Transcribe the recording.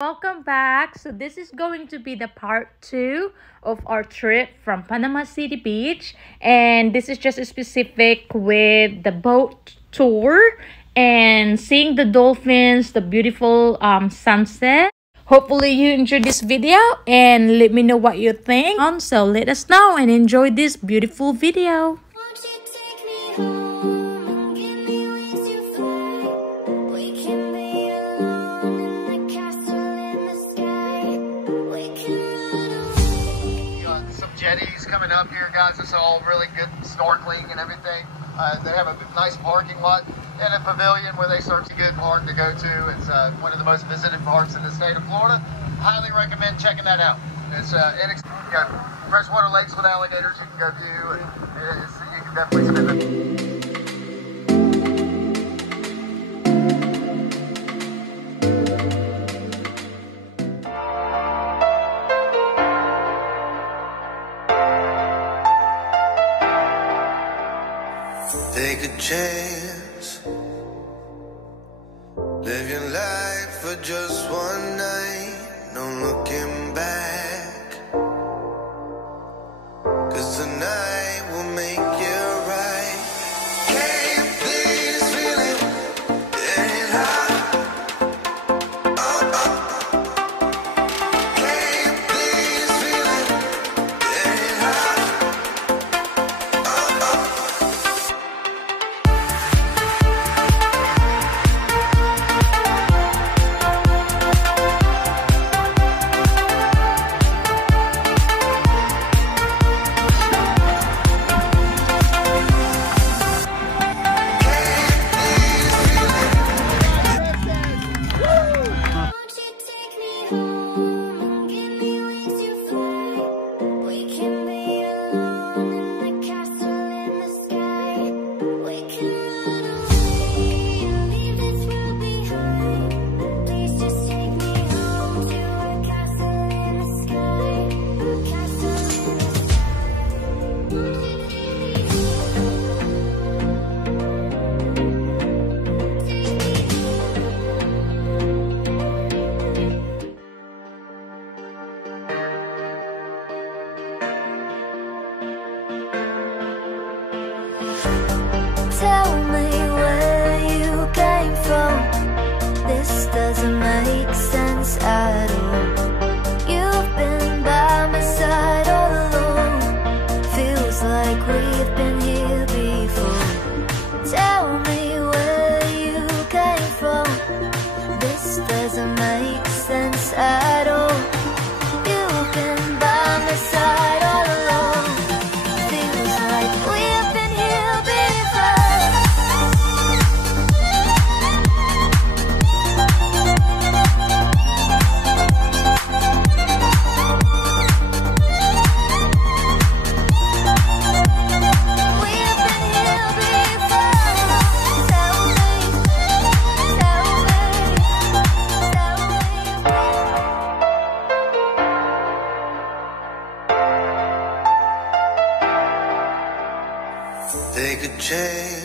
Welcome back. So this is going to be the part 2 of our trip from Panama City Beach, and this is just specific with the boat tour and seeing the dolphins, the beautiful sunset. Hopefully you enjoyed this video and let me know what you think. So let us know and enjoy this beautiful video. Won't you take me home and give me wings to fly? We can be alone in the castle in the sky. We can run away. Got some jetties coming up here, guys. It's all really good snorkeling and everything. They have a nice parking lot and a pavilion where they search a good park to go to. It's one of the most visited parks in the state of Florida. Highly recommend checking that out. It's you got freshwater lakes with alligators you can go to, and you can definitely spend it. Take a chance, live your life for just one night, no looking back, 'cause tonight will make you right. Can't please feeling, getting hot. Oh, oh. Can't please feeling, getting hot. Oh, oh. Won't you take me home and give me wings to fly? We can be alone in the castle in the sky. We can run away and leave this world behind. Please just take me home to a castle in the sky. Castle in the sky. Won't you take me Tell me where you came from. This doesn't make sense at all. You've been by my side all along. Feels like we've been here before. Tell me where you came from. This doesn't make sense at all. You've been by my side all along. Feels like we've been here before. We've been here before. Tell me, tell me, tell me. Take a chance.